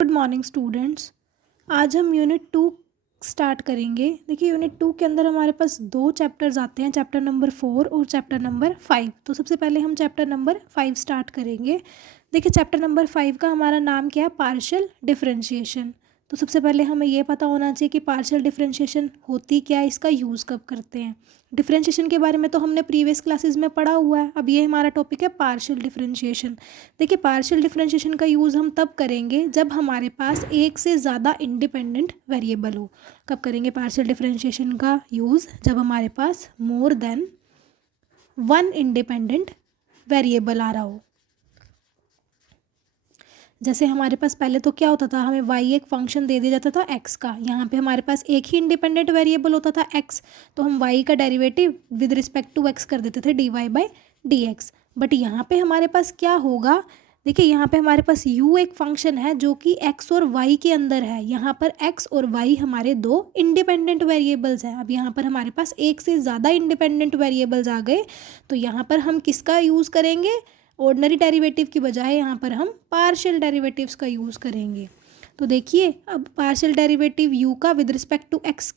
Good morning students. आज हम unit 2 start करेंगे। देखिए यूनिट 2 के अंदर हमारे पास दो चैप्टर्स आते हैं, चैप्टर नंबर 4 और चैप्टर नंबर 5। तो सबसे पहले हम चैप्टर नंबर 5 स्टार्ट करेंगे। देखिए चैप्टर नंबर 5 का हमारा नाम क्या है? Partial differentiation. तो सबसे पहले हमें ये पता होना चाहिए कि पार्शियल डिफरेंशिएशन होती क्या है, इसका यूज़ कब करते हैं। डिफरेंशिएशन के बारे में तो हमने प्रीवियस क्लासेस में पढ़ा हुआ है। अब ये हमारा टॉपिक है पार्शियल डिफरेंशिएशन। देखिए पार्शियल डिफरेंशिएशन का यूज़ हम तब करेंगे जब हमारे पास एक से ज़्यादा इंडिपेंडेंट वेरिएबल हो। कब करेंगे पार्शियल डिफरेंशिएशन का यूज़? जब हमारे पास more than one independent variable आ रहा हो। जैसे हमारे पास पहले तो क्या होता था, हमें y एक फंक्शन दे दिया जाता था x का। यहाँ पे हमारे पास एक ही इंडिपेंडेंट वेरिएबल होता था x, तो हम y का derivative with respect to x कर देते थे dy/dx। बट यहाँ पे हमारे पास क्या होगा? देखिए यहाँ पे हमारे पास u एक फंक्शन है जो कि x और y के अंदर है। यहाँ पर x और y हमारे दो इंडिपेंडेंट वेरिएबल्स हैं। अब यहाँ पर हमारे पास एक से ज़्यादा इंडिपेंडेंट वेरिएबल्स आ गए, तो यहाँ पर हम किसका यूज़ करेंगे? ऑर्डिनरी डेरिवेटिव की बजाय यहाँ पर हम पार्शियल डेरिवेटिव्स का यूज़ करेंगे। तो देखिए अब पार्शियल डेरिवेटिव u का विद रिस्पेक्ट टू x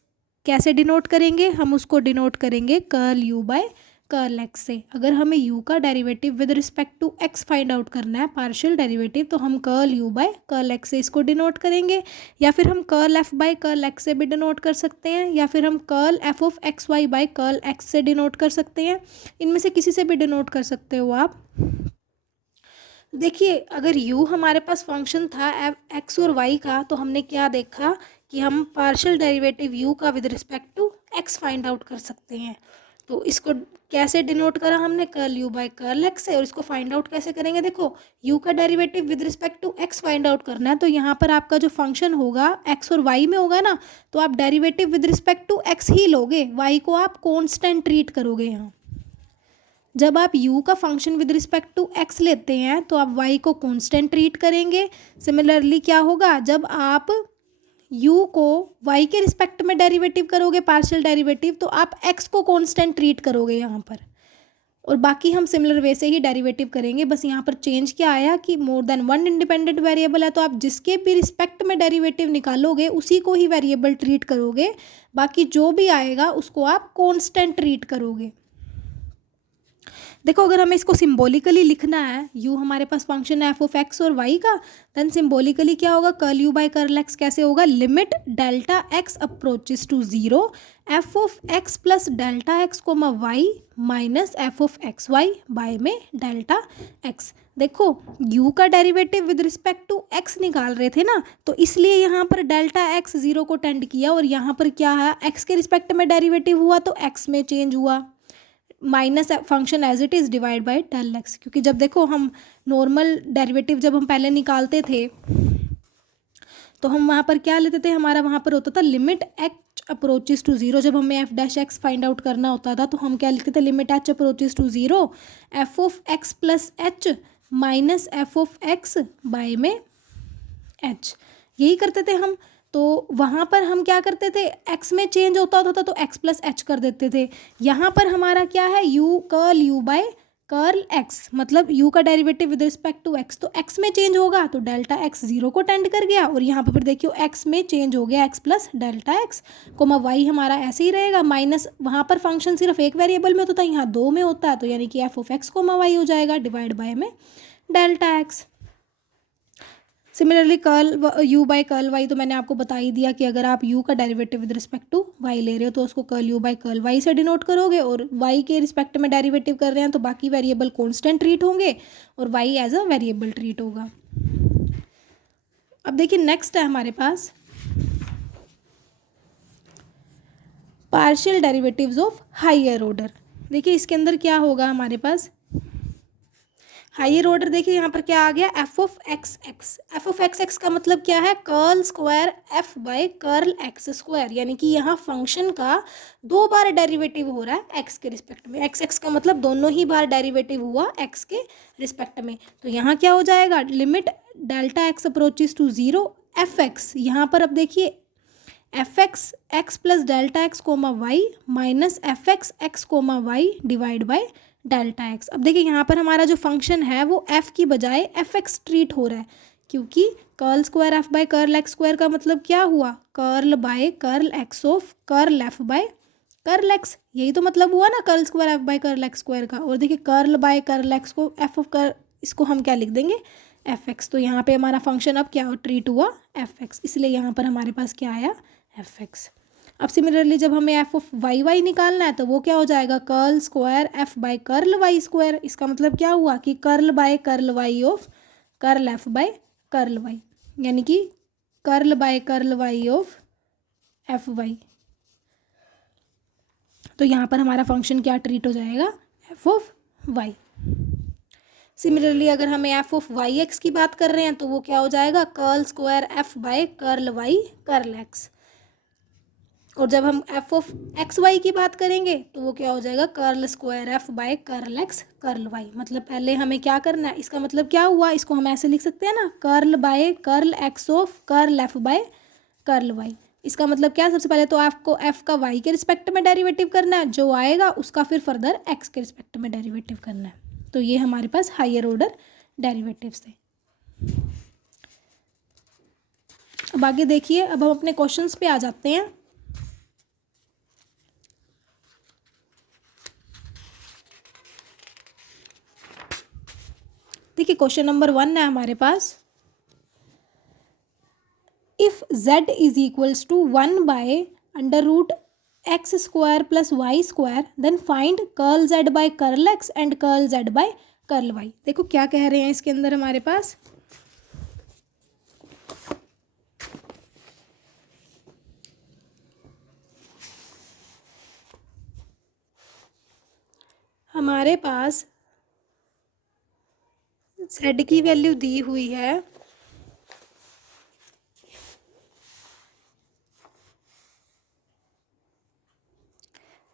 कैसे डिनोट करेंगे? हम उसको डिनोट करेंगे curl u by curl x से। अगर हमें u का derivative with respect to x find out करना है, पार्शियल डेरिवेटिव, तो हम curl u by curl x से इसको डिनोट करेंगे, या फिर हम curl f by curl x से भी डिनोट कर सकते हैं, या फिर हम curl f of x y by curl x से डिनोट कर सकते हैं। इनमें से किसी से भी डिनोट कर सकते हो आप। देखिए अगर u हमारे पास फंक्शन था x और y का, तो हमने क्या देखा कि हम पार्शियल डेरिवेटिव u का with respect to x find out कर सकते हैं। तो इसको कैसे डिनोट करा हमने? Curl u by curl x से। और इसको फाइंड आउट कैसे करेंगे? देखो u का derivative with respect to x find out करना है, तो यहाँ पर आपका जो फंक्शन होगा x और y में होगा ना, तो आप derivative with respect to x ही लोगे, y को आप कॉन्स्टेंट ट्रीट करोगे। यहाँ जब आप u का function with respect to x लेते हैं तो आप y को कांस्टेंट ट्रीट करेंगे। सिमिलरली क्या होगा, जब आप u को y के रिस्पेक्ट में डेरिवेटिव करोगे पार्शियल डेरिवेटिव, तो आप x को कांस्टेंट ट्रीट करोगे यहाँ पर। और बाकी हम सिमिलर वे से ही डेरिवेटिव करेंगे। बस यहाँ पर चेंज क्या आया कि मोर देन वन इंडिपेंडेंट वेरिएबल है, तो आप जिसके भी रिस्पेक्ट में डेरिवेटिव निकालोगे उसी को ही वेरिएबल ट्रीट करोगे। बाकी जो भी आएगा उसको आप कॉन्स्टेंट ट्रीट करोगे। देखो अगर हमें इसको सिम्बॉलिकली लिखना है, u हमारे पास फंक्शन है एफ ऑफ एक्स और y का, देन सिम्बॉलिकली क्या होगा? Curl u by curl x कैसे होगा? Limit delta x approaches to 0 f of x plus delta x comma y minus f of x y by में delta x। देखो u का derivative with respect to x निकाल रहे थे ना, तो इसलिए यहाँ पर डेल्टा x 0 को टेंड किया, और यहाँ पर क्या है, x के रिस्पेक्ट में डेरिवेटिव हुआ तो x में चेंज हुआ, minus function as it is divide by del x. क्योंकि जब देखो हम नॉर्मल डेरिवेटिव जब हम पहले निकालते थे तो हम वहाँ पर क्या लेते थे, हमारा वहाँ पर होता था लिमिट एच अप्रोचेस टू 0। जब हमें f dash x find out करना होता था तो हम क्या लिखते थे? Limit h approaches to 0 f of x plus h minus f of x by में एच। यही करते थे हम। तो वहाँ पर हम क्या करते थे, x में चेंज होता था तो x प्लस एच कर देते थे। यहाँ पर हमारा क्या है, u curl u by curl x, मतलब u का derivative with respect to x, तो x में चेंज होगा तो डेल्टा x 0 को टेंड कर गया, और यहाँ पर फिर देखियो x में चेंज हो गया, x plus delta x comma y हमारा ऐसे ही रहेगा। माइनस वहाँ पर फंक्शन सिर्फ एक वेरिएबल में होता था, यहाँ दो में होता है, तो यानी कि f of x comma y हो जाएगा डिवाइड बाय में delta x। Similarly curl u by curl y तो मैंने आपको बता ही दिया कि अगर आप u का derivative with respect to y ले रहे हो तो उसको curl u by curl y से डिनोट करोगे, और y के रिस्पेक्ट में डेरिवेटिव कर रहे हैं तो बाकी वेरिएबल कांस्टेंट ट्रीट होंगे और y as a variable treat होगा। अब देखिए नेक्स्ट है हमारे पास partial derivatives of higher order. देखिए इसके अंदर क्या होगा हमारे पास हायर ऑर्डर। देखिए यहाँ पर क्या आ गया, f of x x. F of x x का मतलब क्या है? Curl square f by curl x square, यानी कि यहाँ फंक्शन का दो बार डेरिवेटिव हो रहा है एक्स के रिस्पेक्ट में। एक्स एक्स का मतलब दोनों ही बार डेरिवेटिव हुआ एक्स के रिस्पेक्ट में। तो यहाँ क्या हो जाएगा, limit delta x approaches to 0 f x. यहाँ पर अब देखिए f x x plus delta x comma y minus f x x comma y divide by delta x. अब देखिए यहाँ पर हमारा जो फंक्शन है वो f की बजाय एफ एक्स ट्रीट हो रहा है। क्योंकि curl square f by curl x square का मतलब क्या हुआ, curl by curl x of curl f by curl x, यही तो मतलब हुआ ना curl square f by curl x square का। और देखिए कर्ल बाय कर्ल एक्स को एफ ऑफ कर, इसको हम क्या लिख देंगे, एफ एक्स। तो यहाँ पे हमारा फंक्शन अब क्या ट्रीट हुआ, एफ एक्स, इसलिए यहाँ पर हमारे पास क्या आया, एफ एक्स। अब सिमिलरली जब हमें एफ ऑफ वाई वाई निकालना है तो वो क्या हो जाएगा, curl square f by curl y square. इसका मतलब क्या हुआ कि curl by curl y of curl f by curl y, यानी कि curl by curl y of f y. तो यहाँ पर हमारा फंक्शन क्या ट्रीट हो जाएगा, एफ ऑफ वाई। सिमिलरली अगर हमें एफ ऑफ वाई एक्स की बात कर रहे हैं तो वो क्या हो जाएगा, curl square f by curl y curl x. और जब हम एफ ऑफ एक्स वाई की बात करेंगे तो वो क्या हो जाएगा, curl square f by curl x curl y. मतलब पहले हमें क्या करना है, इसका मतलब क्या हुआ, इसको हम ऐसे लिख सकते हैं ना, curl by curl x of curl f by curl y. इसका मतलब क्या, सबसे पहले तो आपको एफ का वाई के रिस्पेक्ट में डेरिवेटिव करना है, जो आएगा उसका फिर फर्दर एक्स के रिस्पेक्ट में डेरिवेटिव करना है। तो ये हमारे पास हायर ऑर्डर डेरिवेटिव्स थे। अब आगे देखिए, अब हम अपने क्वेश्चंस पे आ जाते हैं। देखिए क्वेश्चन नंबर 1 है हमारे पास, if z is equals to 1 by under root x square plus y square then find curl z by curl x and curl z by curl y। देखो क्या कह रहे हैं इसके अंदर हमारे पास, हमारे पास z की वैल्यू दी हुई है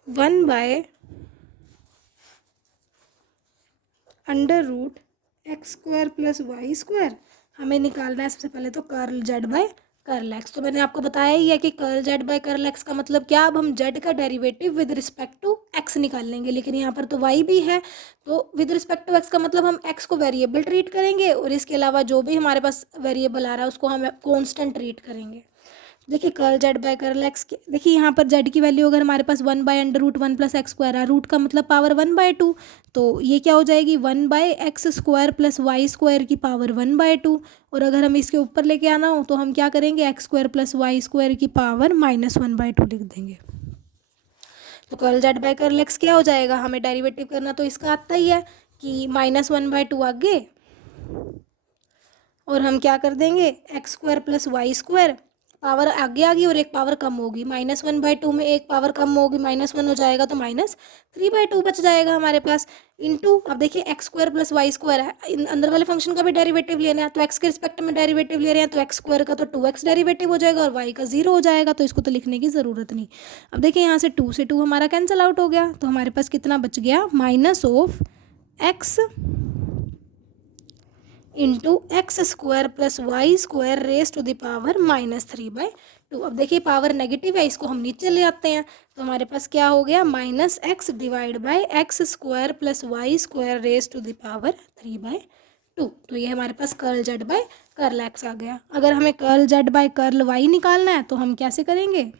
1 by under root x square plus y square. हमें निकालना है सबसे पहले तो curl z by curl x. तो मैंने आपको बताया ही है कि curl z by curl x का मतलब क्या, अब हम जेड का derivative with respect to x निकाल लेंगे, लेकिन यहाँ पर तो वाई भी है, तो विद रिस्पेक्ट टू एक्स का मतलब हम एक्स को वेरिएबल ट्रीट करेंगे और इसके अलावा जो भी हमारे पास वेरिएबल आ रहा है उसको हम कॉन्स्टेंट ट्रीट करेंगे। देखिए curl z by curl x, देखिए यहाँ पर जेड की वैल्यू अगर हमारे पास 1 by under root 1 plus x square है, रूट का मतलब पावर 1/2, तो ये क्या हो जाएगी 1 by x square plus y square की पावर 1/2। और अगर हम इसके ऊपर लेके आना हो तो हम क्या करेंगे, x square plus y square की पावर -1/2 लिख देंगे। तो curl z by curl x क्या हो जाएगा, हमें डेरिवेटिव करना तो इसका आता ही है कि -1/2 आगे, और हम क्या कर देंगे x square plus y square, power आगे आ गई और एक पावर कम होगी, -1/2 में एक पावर कम होगी, -1 हो जाएगा तो -3/2 बच जाएगा हमारे पास। इनटू, अब देखिए x square plus y square है, इन अंदर वाले फंक्शन का भी डेरिवेटिव लेना है, तो एक्स के रिस्पेक्ट में डेरिवेटिव ले रहे हैं तो एक्स स्क्वायर का तो 2x डेरिवेटिव हो जाएगा और वाई का 0 हो जाएगा, तो इसको तो लिखने की ज़रूरत नहीं। अब देखिए यहाँ से 2 से 2 हमारा कैंसिल आउट हो गया, तो हमारे पास कितना बच गया, -x into x square plus y square raise to the power -3/2। अब देखिए पावर नेगेटिव है, इसको हम नीचे ले आते हैं, तो हमारे पास क्या हो गया, -x divide by x square plus y square raise to the power 3/2। तो ये हमारे पास curl z by curl x आ गया। अगर हमें curl z by curl y निकालना है तो हम कैसे करेंगे,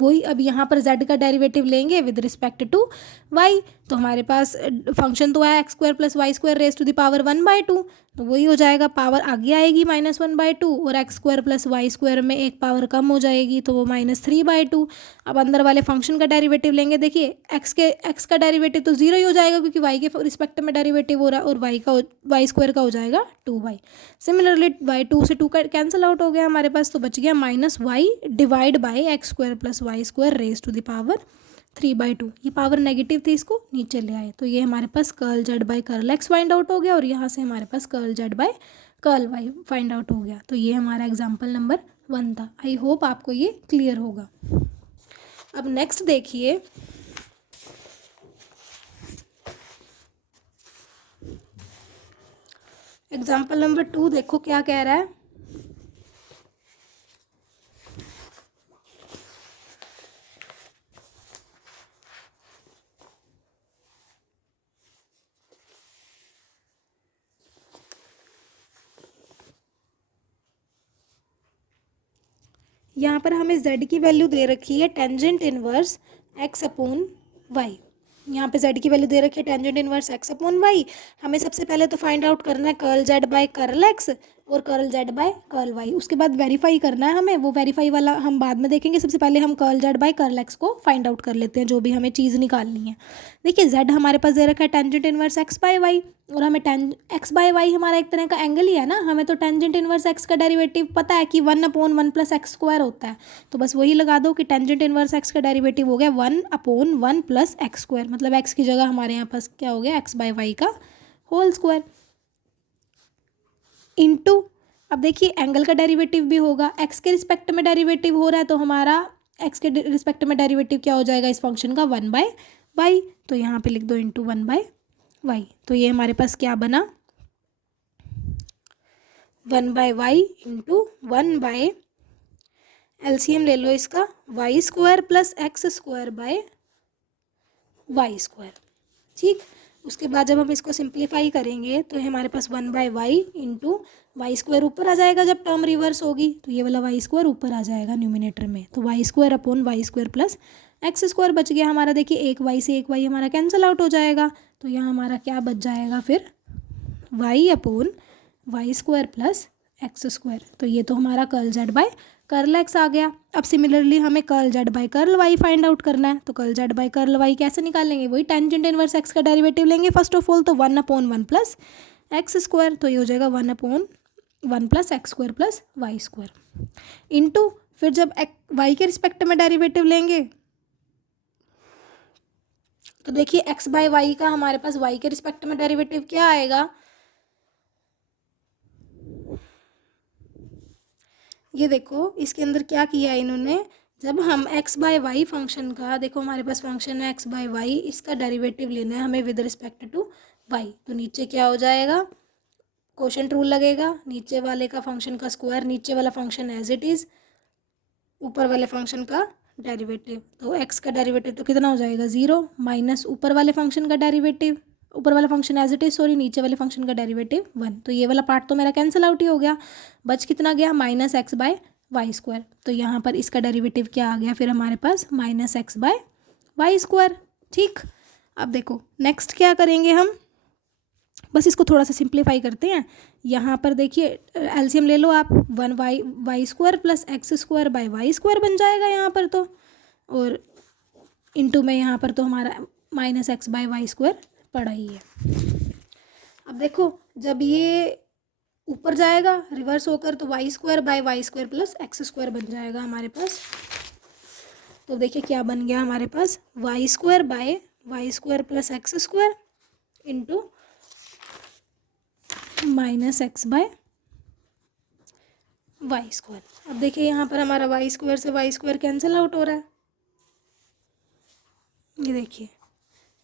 वही अब यहाँ पर z का डेरिवेटिव लेंगे विद रिस्पेक्ट टू y। तो हमारे पास फंक्शन तो है x square plus y square raise to the power 1/2, तो वही हो जाएगा, पावर आगे आएगी -1/2 और x square plus y square में एक पावर कम हो जाएगी तो वो -3/2। अब अंदर वाले फंक्शन का डेरिवेटिव लेंगे, देखिए एक्स का डेरिवेटिव तो 0 ही हो जाएगा क्योंकि वाई के रिस्पेक्ट में डेरिवेटिव हो रहा है, और वाई स्क्वायर का हो जाएगा 2y। सिमिलरली वाई 2 से 2 का कैंसिल आउट हो गया हमारे पास, तो बच गया -y divide by x square plus y square raise to the power 3/2। ये पावर नेगेटिव थी, इसको नीचे ले आए, तो ये हमारे पास curl z by curl x find out हो गया और यहाँ से हमारे पास curl z by curl y find out हो गया। तो ये हमारा एग्जाम्पल नंबर 1 था। आई होप आपको ये क्लियर होगा। अब नेक्स्ट देखिए, एग्जाम्पल नंबर 2 देखो क्या कह रहा है, यहाँ पर हमें z की वैल्यू दे रखी है tangent inverse x upon y. यहाँ पे z की वैल्यू दे रखी है tangent inverse x upon y. हमें सबसे पहले तो फाइंड आउट करना है curl z by curl x और curl z by curl y। उसके बाद वेरीफाई करना है हमें, वो वेरीफाई वाला हम बाद में देखेंगे। सबसे पहले हम curl z by curl x को फाइंड आउट कर लेते हैं, जो भी हमें चीज़ निकालनी है। देखिए z हमारे पास दे रखा है tangent inverse x by y, और हमें x बाय वाई हमारा एक तरह का एंगल ही है ना। हमें तो टेंजेंट इनवर्स x का डेरिवेटिव पता है कि 1/1 + x² होता है, तो बस वही लगा दो कि टेंजेंट इनवर्स x का डेरिवेटिव हो गया 1/1 + x²। मतलब x की जगह हमारे यहाँ पास क्या हो गया, x बाय वाई का होल स्क्वायर इंटू। अब देखिए एंगल का डेरिवेटिव भी होगा, x के रिस्पेक्ट में डेरिवेटिव हो रहा है, तो हमारा x के रिस्पेक्ट में डेरिवेटिव क्या हो जाएगा इस फंक्शन का, 1/y। तो यहाँ पे लिख दो इंटू 1/y। तो ये हमारे पास क्या बना, 1/y इंटू 1/, एलसीएम ले लो इसका, y² + x² बाय y²। ठीक, उसके बाद जब हम इसको सिंप्लीफाई करेंगे तो हमारे पास 1/y इंटू y² ऊपर आ जाएगा जब टर्म रिवर्स होगी, तो ये वाला y² ऊपर आ जाएगा न्यूमिनेटर में। तो y² अपॉन y² + x² बच गया हमारा। देखिए एक y से एक y हमारा कैंसिल आउट हो जाएगा, तो यहाँ हमारा क्या बच जाएगा फिर, y अपॉन y² + x²। तो ये तो हमारा curl z by curl x आ गया। अब सिमिलरली हमें curl z by curl y find out करना है, तो curl z by curl y कैसे निकालेंगे, वही टेंजेंट इनवर्स x का डेरिवेटिव लेंगे फर्स्ट ऑफ ऑल, तो 1/1 + x²। तो ये हो जाएगा 1/1 + x² + y² इंटू, फिर जब y के रिस्पेक्ट में डेरिवेटिव लेंगे तो देखिए x बाय वाई का हमारे पास y के रिस्पेक्ट में डेरिवेटिव क्या आएगा, ये देखो इसके अंदर क्या किया है इन्होंने। जब हम x बाय वाई फंक्शन का, देखो हमारे पास फंक्शन है x बाय वाई, इसका डेरिवेटिव लेना है हमें विद रिस्पेक्ट टू y। तो नीचे क्या हो जाएगा, क्वोशंट रूल लगेगा, नीचे वाले का फंक्शन का स्क्वायर, नीचे वाला फंक्शन एज इट इज़, ऊपर वाले फंक्शन का डेरिवेटिव। तो x का डेरिवेटिव तो कितना हो जाएगा 0, माइनस ऊपर वाले फंक्शन का डेरिवेटिव, ऊपर वाला function as it is sorry, नीचे वाले फंक्शन का डेरिवेटिव 1। तो ये वाला पार्ट तो मेरा कैंसिल आउट ही हो गया, बच कितना गया, -x/y²। तो यहाँ पर इसका डेरिवेटिव क्या आ गया फिर हमारे पास, -x/y²। ठीक, अब देखो नेक्स्ट क्या करेंगे हम, बस इसको थोड़ा सा सिंप्लीफाई करते हैं। यहाँ पर देखिए एलसीएम ले लो आप, 1y² + x² बाय y² बन जाएगा यहाँ पर तो, और इंटू में यहाँ पर तो हमारा -x/y² पड़ा ही है। अब देखो जब ये ऊपर जाएगा रिवर्स होकर तो y² बाय y² + x² बन जाएगा हमारे पास। तो देखिए क्या बन गया हमारे पास, y² bye y² + x² into -x/y²। अब देखिए यहाँ पर हमारा y² से y² कैंसिल आउट हो रहा है, ये देखिए।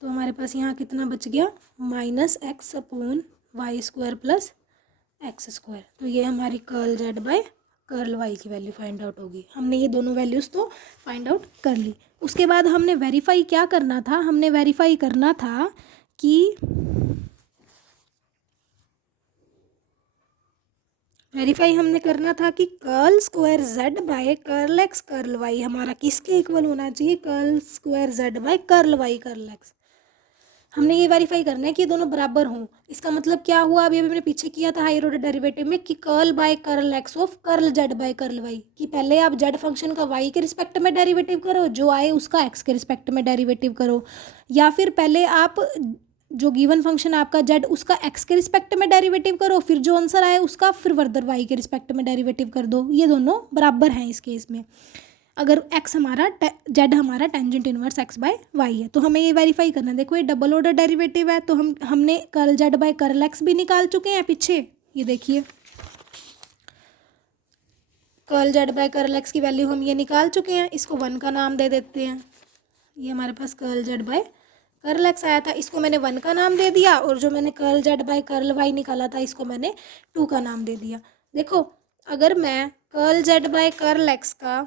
तो हमारे पास यहाँ कितना बच गया, -x/y² + x²। तो ये हमारी curl z by curl y की वैल्यू फाइंड आउट होगी। हमने ये दोनों वैल्यूज़ तो फाइंड आउट कर ली। उसके बाद हमने वेरीफाई क्या करना था, हमने वेरीफाई करना था कि curl square z by curl x curl y हमारा किसके इक्वल होना चाहिए, curl square z by curl y curl x। हमने ये वेरीफाई करना है कि ये दोनों बराबर हों। इसका मतलब क्या हुआ, अभी मैंने पीछे किया था हायर ऑर्डर डेरिवेटिव में कि curl by curl x of curl z by curl y, कि पहले आप z फंक्शन का y के रिस्पेक्ट में डेरिवेटिव करो, जो आए उसका x के रिस्पेक्ट में डेरिवेटिव करो, या फिर पहले आप जो गिवन फंक्शन आपका z उसका x के रिस्पेक्ट में डेरिवेटिव करो, फिर जो आंसर आए उसका फिर फर्दर y के रिस्पेक्ट में डेरिवेटिव कर दो। ये दोनों बराबर हैं इस केस में, अगर x हमारा z हमारा tangent inverse x by y है। तो हमें ये वेरीफाई करना है। देखो ये डबल ऑर्डर डेरिवेटिव है, तो हमने curl z by curl x भी निकाल चुके हैं पीछे, ये देखिए curl z by curl x की वैल्यू हम ये निकाल चुके हैं। इसको 1 का नाम दे देते हैं। ये हमारे पास curl z by curl x आया था, इसको मैंने 1 का नाम दे दिया, और जो मैंने curl z by curl y निकाला था इसको मैंने 2 का नाम दे दिया। देखो अगर मैं curl z by curl x का,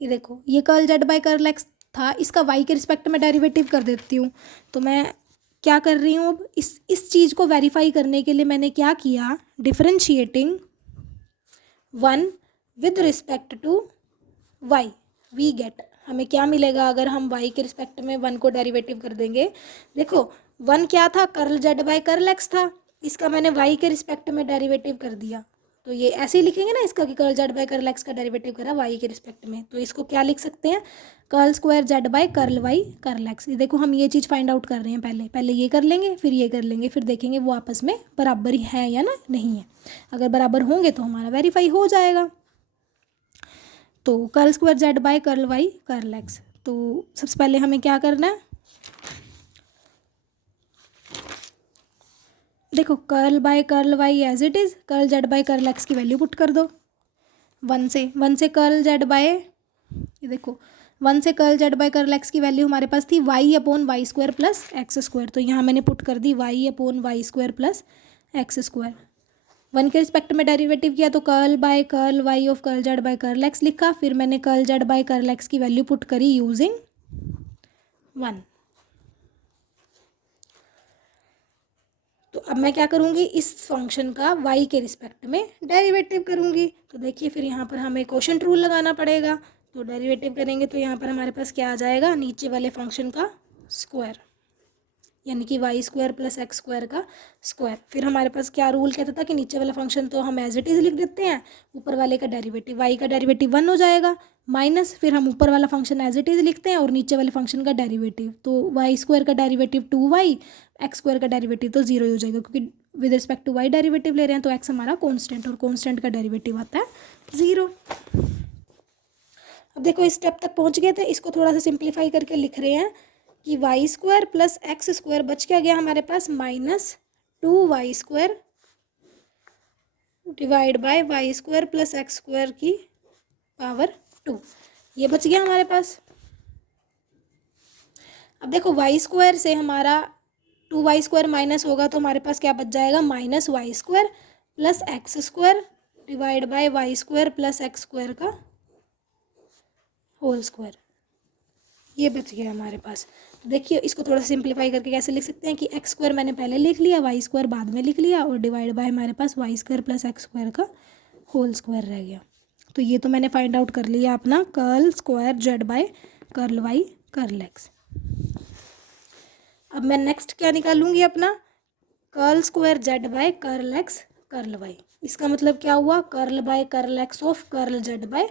ये देखो ये curl z by curl x था, इसका y के रिस्पेक्ट में डेरिवेटिव कर देती हूँ। तो मैं क्या कर रही हूँ अब, इस चीज़ को वेरीफाई करने के लिए मैंने क्या किया, differentiating 1 with respect to y we get, हमें क्या मिलेगा अगर हम वाई के रिस्पेक्ट में वन को डेरिवेटिव कर देंगे। देखो वन क्या था, curl z by curl x था, इसका मैंने वाई के रिस्पेक्ट में डेरिवेटिव कर दिया, तो ये ऐसे ही लिखेंगे ना इसका कि curl z by curl x का डेरिवेटिव करा वाई के रिस्पेक्ट में, तो इसको क्या लिख सकते हैं, curl square z by curl y curl x. ये देखो हम ये चीज़ फाइंड आउट कर रहे हैं, पहले पहले ये कर लेंगे फिर ये कर लेंगे, फिर देखेंगे वो आपस में बराबर ही है या ना नहीं है। अगर बराबर होंगे तो हमारा वेरीफाई हो जाएगा। तो curl square z by curl y curl x, तो सबसे पहले हमें क्या करना है, देखो curl by curl y as it is, curl z by curl x की वैल्यू पुट कर दो, वन से कर्ल जेड बाय, ये देखो वन से curl z by curl x की वैल्यू हमारे पास थी y upon y square plus x square, तो यहाँ मैंने पुट कर दी y upon y square plus x square. One के रिस्पेक्ट में डेरिवेटिव किया तो curl by curl y of curl z by curl x लिखा, फिर मैंने curl z by curl x की वैल्यू पुट करी यूजिंग वन। तो अब मैं क्या करूँगी, इस फंक्शन का y के रिस्पेक्ट में डेरिवेटिव करूँगी। तो देखिए फिर यहाँ पर हमें क्वोशंट रूल लगाना पड़ेगा, तो डेरिवेटिव करेंगे तो यहाँ पर हमारे पास क्या आ जाएगा, नीचे वाले फंक्शन का स्क्वायर, यानी कि y square plus x square का स्क्वायर। फिर हमारे पास क्या रूल कहता था कि नीचे वाला फंक्शन तो हम एज इट इज़ लिख देते हैं, ऊपर वाले का डेरिवेटिव वाई का डेरिवेटिव वन हो जाएगा, माइनस फिर हम ऊपर वाला फंक्शन एज इट इज़ लिखते हैं और नीचे वाले फंक्शन का डेरिवेटिव, तो वाई स्क्वायर का डेरिवेटिव 2y, एक्स स्क्वायर का डेरिवेटिव तो जीरो ही हो जाएगा, क्योंकि with respect to y derivative ले रहे हैं, तो एक्स हमारा कॉन्स्टेंट और कॉन्स्टेंट का डेरिवेटिव आता है ज़ीरो। अब देखो इस स्टेप तक पहुँच गए थे, इसको थोड़ा सा सिंप्लीफाई करके लिख रहे हैं कि y square plus x square बच क्या गया हमारे पास, minus 2y square divide by y square plus x square की पावर 2, ये बच गया हमारे पास। अब देखो वाई स्क्वायर से हमारा 2y स्क्वायर माइनस होगा तो हमारे पास क्या बच जाएगा, minus y square plus x square divide by y square plus x square का होल स्क्वायर, ये बच गया हमारे पास। तो देखिए इसको थोड़ा सिंप्लीफाई करके कैसे लिख सकते हैं कि एक्स स्क्वायर मैंने पहले लिख लिया, वाई स्क्वायर बाद में लिख लिया, और डिवाइड बाय हमारे पास y square plus x square का होल स्क्वायर रह गया। तो ये तो मैंने फाइंड आउट कर लिया अपना curl square z by curl y curl x. अब मैं नेक्स्ट क्या निकालूंगी, अपना curl square z by curl x curl y. इसका मतलब क्या हुआ, curl by curl x of curl z by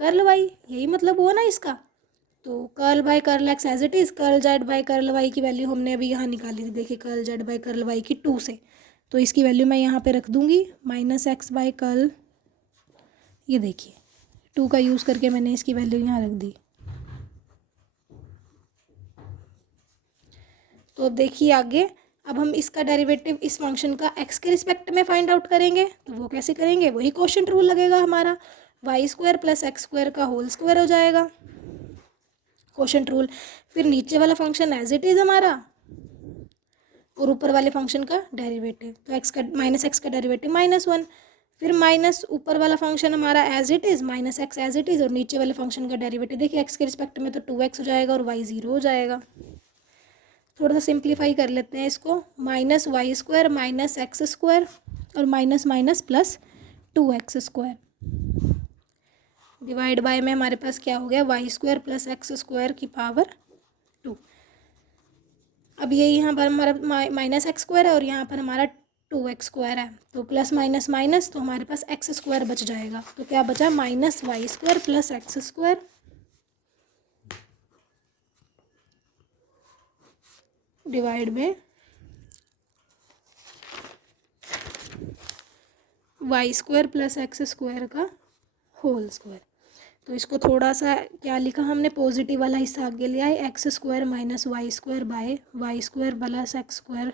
curl y, यही मतलब हुआ ना इसका। तो curl by curl x as it is, curl z by curl y की वैल्यू हमने अभी यहाँ निकाली थी, देखिए curl z by curl y की 2 से, तो इसकी वैल्यू मैं यहाँ पे रख दूँगी माइनस एक्स बाय कर्ल, ये देखिए 2 का यूज़ करके मैंने इसकी वैल्यू यहाँ रख दी। तो अब देखिए आगे, अब हम इसका डेरिवेटिव इस फंक्शन का एक्स के रिस्पेक्ट में फाइंड आउट करेंगे, तो वो कैसे करेंगे, वही क्वोशंट रूल लगेगा हमारा, y square plus x square का होल स्क्वायर हो जाएगा क्वोशंट रूल। फिर नीचे वाला फंक्शन एज इट इज़ हमारा और ऊपर वाले फंक्शन का डेरिवेटिव, तो एक्स का माइनस एक्स का डेरिवेटिव -1, फिर माइनस ऊपर वाला फंक्शन हमारा as it is minus x as it is, और नीचे वाले फंक्शन का डेरिवेटिव देखिए एक्स के रिस्पेक्ट में तो 2x हो जाएगा और y 0 हो जाएगा। थोड़ा सा सिंप्लीफाई कर लेते हैं इसको, minus y square minus x square और minus minus plus 2x square divide by में हमारे पास क्या हो गया, y square plus x square की पावर 2। अब ये यहाँ पर हमारा माइनस एक्स स्क्वायर है और यहाँ पर हमारा 2x स्क्वायर है, तो प्लस माइनस माइनस, तो हमारे पास एक्स स्क्वायर बच जाएगा, तो क्या बचा, minus y square plus x square divide में y square plus x square का होल स्क्वायर। तो इसको थोड़ा सा क्या लिखा हमने, पॉजिटिव वाला हिस्सा आगे ले आए, x square minus y square by y square plus x square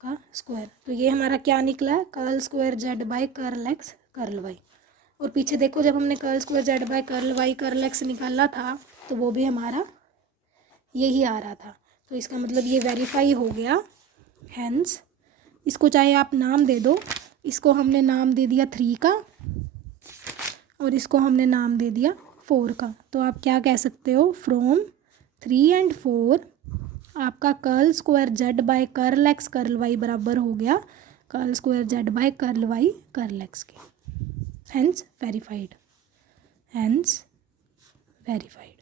का स्क्वायर। तो ये हमारा क्या निकला है, curl square z by curl x curl y. और पीछे देखो जब हमने curl square z by curl y curl x निकाला था तो वो भी हमारा यही आ रहा था, तो इसका मतलब ये वेरीफाई हो गया। हैंस इसको चाहे आप नाम दे दो, इसको हमने नाम दे दिया 3 का और इसको हमने नाम दे दिया 4 का, तो आप क्या कह सकते हो, फ्रॉम 3 एंड 4 आपका curl square z by curl x curl y बराबर हो गया curl square z by curl y curl x के। hence verified.